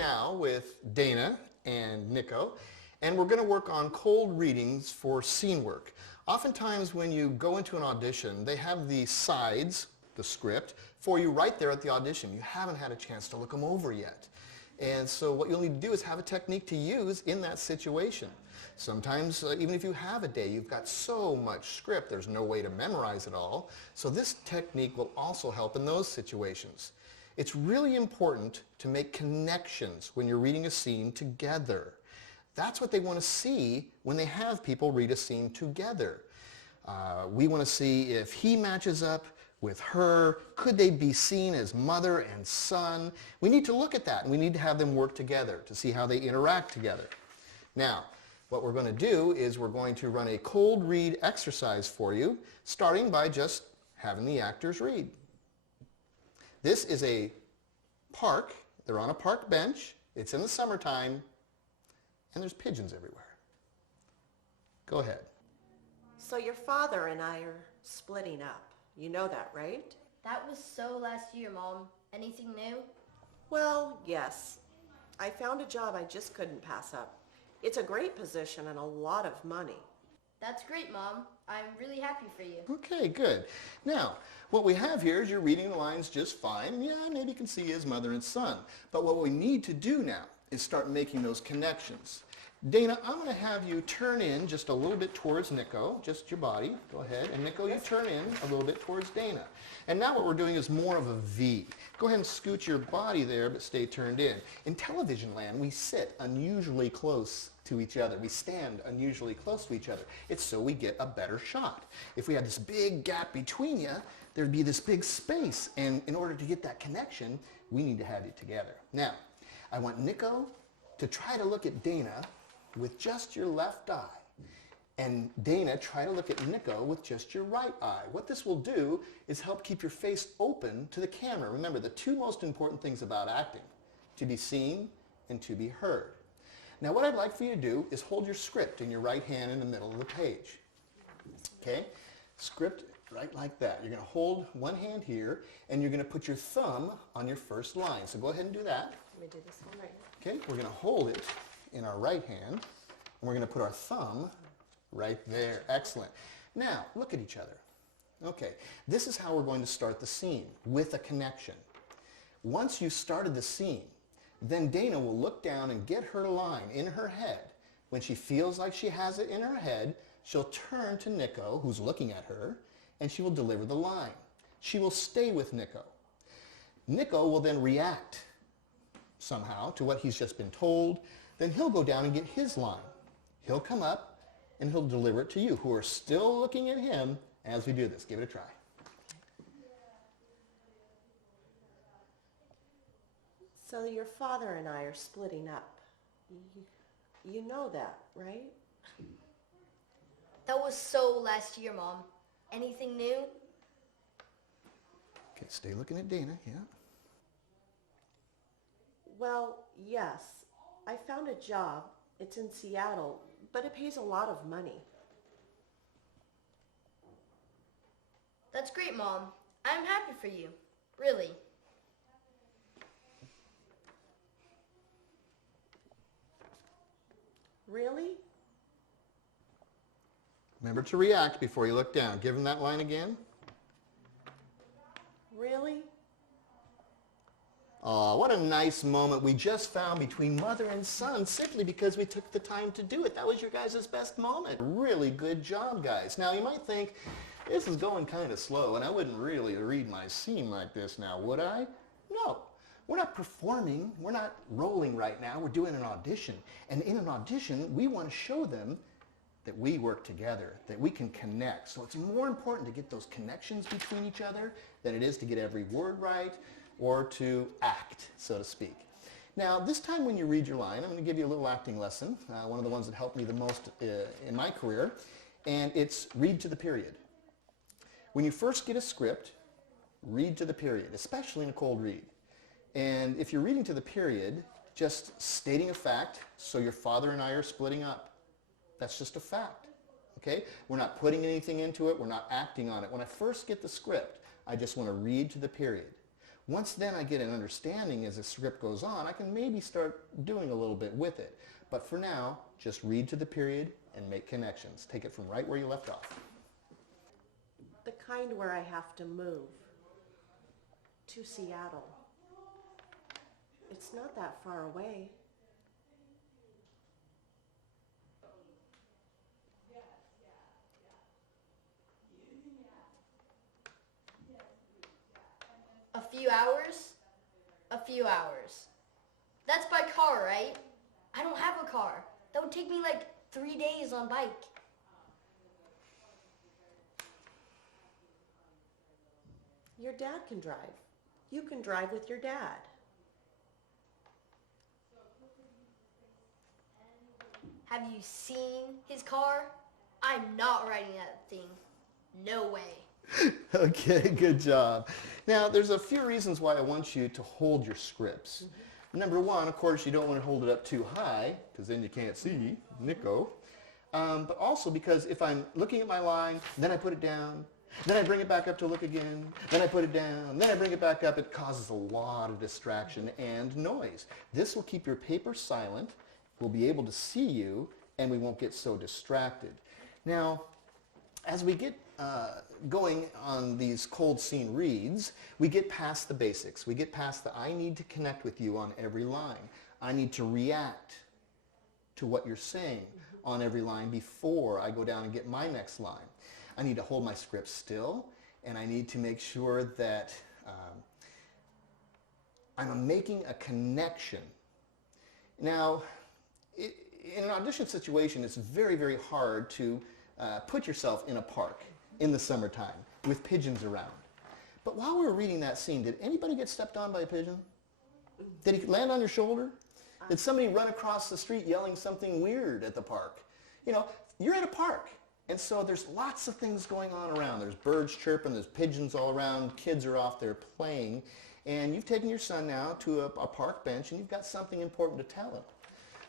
now with Dana and Nico, and we're going to work on cold readings for scene work. Oftentimes when you go into an audition, they have the sides, the script, for you right there at the audition. You haven't had a chance to look them over yet. And so what you'll need to do is have a technique to use in that situation. Sometimes, even if you have a day, you've got so much script, there's no way to memorize it all. So this technique will also help in those situations. It's really important to make connections when you're reading a scene together. That's what they want to see when they have people read a scene together. We want to see if he matches up with her. Could they be seen as mother and son? We need to look at that, and we need to have them work together to see how they interact together. Now, what we're going to do is we're going to run a cold read exercise for you, starting by just having the actors read. This is a park. They're on a park bench. It's in the summertime, and there's pigeons everywhere. Go ahead. So your father and I are splitting up. You know that, right? That was so last year, Mom. Anything new? Well, yes. I found a job I just couldn't pass up. It's a great position and a lot of money. That's great, Mom. I'm really happy for you. Okay, good. Now, what we have here is you're reading the lines just fine. Yeah, maybe you can see as mother and son. But what we need to do now is start making those connections. Dana, I'm going to have you turn in just a little bit towards Nico, just your body. Go ahead. And Nico, you turn in a little bit towards Dana. And now what we're doing is more of a V. Go ahead and scoot your body there, but stay turned in. In television land, we sit unusually close to each other. We stand unusually close to each other. It's so we get a better shot. If we had this big gap between you, there'd be this big space. And in order to get that connection, we need to have you together. Now, I want Nico to try to look at Dana with just your left eye. And Dana, try to look at Nico with just your right eye. What this will do is help keep your face open to the camera. Remember, the two most important things about acting, to be seen and to be heard. Now what I'd like for you to do is hold your script in your right hand in the middle of the page. Okay? Script right like that. You're going to hold one hand here, and you're going to put your thumb on your first line. So go ahead and do that. Let me do this one right here. Okay? We're going to hold it in our right hand, and we're going to put our thumb right there. Excellent. Now, look at each other. Okay, this is how we're going to start the scene, with a connection. Once you've started the scene, then Dana will look down and get her line in her head. When she feels like she has it in her head, she'll turn to Nico, who's looking at her, and she will deliver the line. She will stay with Nico. Nico will then react somehow to what he's just been told. Then he'll go down and get his line. He'll come up and he'll deliver it to you, who are still looking at him as we do this. Give it a try. So your father and I are splitting up. You know that, right? That was so last year, Mom. Anything new? Okay, stay looking at Dana, yeah. Well, yes. I found a job. It's in Seattle, but it pays a lot of money. That's great, Mom. I'm happy for you. Really. Really? Remember to react before you look down. Give him that line again. Really? Aw, what a nice moment we just found between mother and son simply because we took the time to do it. That was your guys' best moment. Really good job, guys. Now, you might think, this is going kind of slow, and I wouldn't really read my scene like this now, would I? No. We're not performing. We're not rolling right now. We're doing an audition. And in an audition, we want to show them that we work together, that we can connect. So it's more important to get those connections between each other than it is to get every word right or to act, so to speak. Now, this time when you read your line, I'm going to give you a little acting lesson, one of the ones that helped me the most in my career, and it's read to the period. When you first get a script, read to the period, especially in a cold read. And if you're reading to the period, just stating a fact, so your father and I are splitting up. That's just a fact, okay? We're not putting anything into it. We're not acting on it. When I first get the script, I just want to read to the period. Once then I get an understanding as the script goes on, I can maybe start doing a little bit with it. But for now, just read to the period and make connections. Take it from right where you left off. The kind where I have to move to Seattle. It's not that far away. A few hours? A few hours. That's by car, right? I don't have a car. That would take me like 3 days on bike. Your dad can drive. You can drive with your dad. Have you seen his car? I'm not riding that thing. No way. Okay, good job. Now, there's a few reasons why I want you to hold your scripts. Number one, of course, you don't want to hold it up too high, because then you can't see Nico. But also because if I'm looking at my line, then I put it down, then I bring it back up to look again, then I put it down, then I bring it back up, it causes a lot of distraction and noise. This will keep your paper silent, we'll be able to see you, and we won't get so distracted. Now, as we get going on these cold scene reads, we get past the basics. We get past the I need to connect with you on every line. I need to react to what you're saying on every line before I go down and get my next line. I need to hold my script still, and I need to make sure that I'm making a connection. Now, in an audition situation, it's very, very hard to put yourself in a park in the summertime with pigeons around. But while we were reading that scene, did anybody get stepped on by a pigeon? Did he land on your shoulder? Did somebody run across the street yelling something weird at the park? You know, you're at a park, and so there's lots of things going on around. There's birds chirping, there's pigeons all around, kids are off there playing, and you've taken your son now to a park bench, and you've got something important to tell him.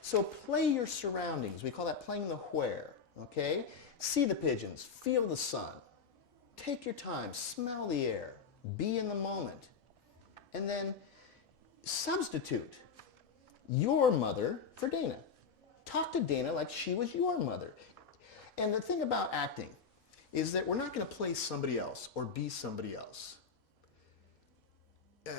So play your surroundings. We call that playing the where, okay? See the pigeons, feel the sun, take your time, smell the air, be in the moment, and then substitute your mother for Dana. Talk to Dana like she was your mother. And the thing about acting is that we're not going to play somebody else or be somebody else.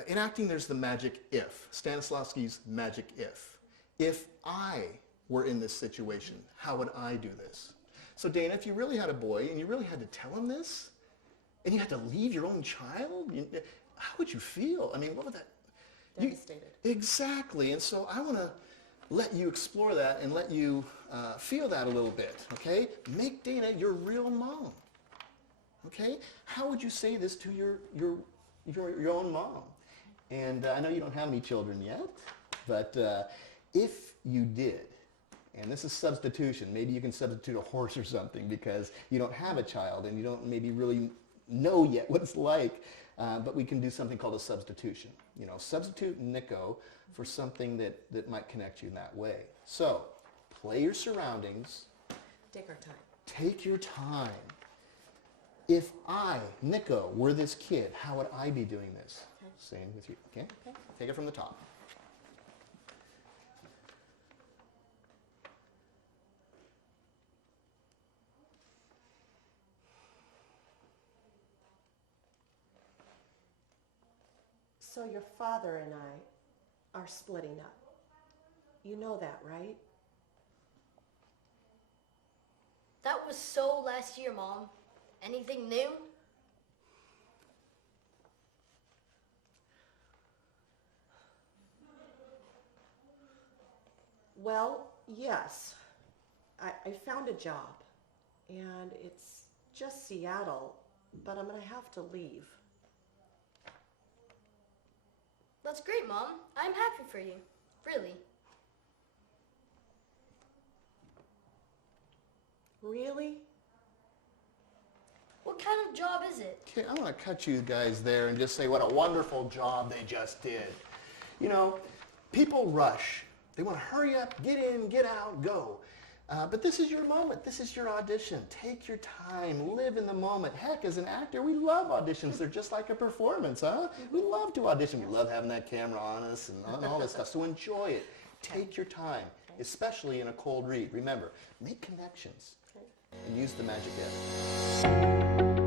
In acting, there's the magic if, Stanislavski's magic if. If I were in this situation, how would I do this? So Dana, if you really had a boy and you really had to tell him this, and you had to leave your own child, how would you feel? I mean, what would that... Devastated. Exactly, and so I want to let you explore that and let you feel that a little bit, okay? Make Dana your real mom, okay? How would you say this to your own mom? And I know you don't have any children yet, but if you did, and this is substitution, maybe you can substitute a horse or something because you don't have a child and you don't maybe really know yet what it's like, but we can do something called a substitution. You know, substitute Nico for something that might connect you in that way. So, play your surroundings. Take our time. Take your time. If I, Nico, were this kid, how would I be doing this? Okay. Same with you, okay? Take it from the top. So your father and I are splitting up. You know that, right? That was so last year, Mom. Anything new? Well, yes. I found a job, and it's just Seattle, but I'm going to have to leave. That's great, Mom. I'm happy for you. Really. Really? What kind of job is it? Okay, I want to cut you guys there and just say what a wonderful job they just did. You know, people rush. They want to hurry up, get in, get out, go. But this is your moment. This is your audition. Take your time. Live in the moment. Heck, as an actor, we love auditions. They're just like a performance, huh? We love to audition. We love having that camera on us and all this stuff. So enjoy it. Take your time, especially in a cold read. Remember, make connections and use the magic edit.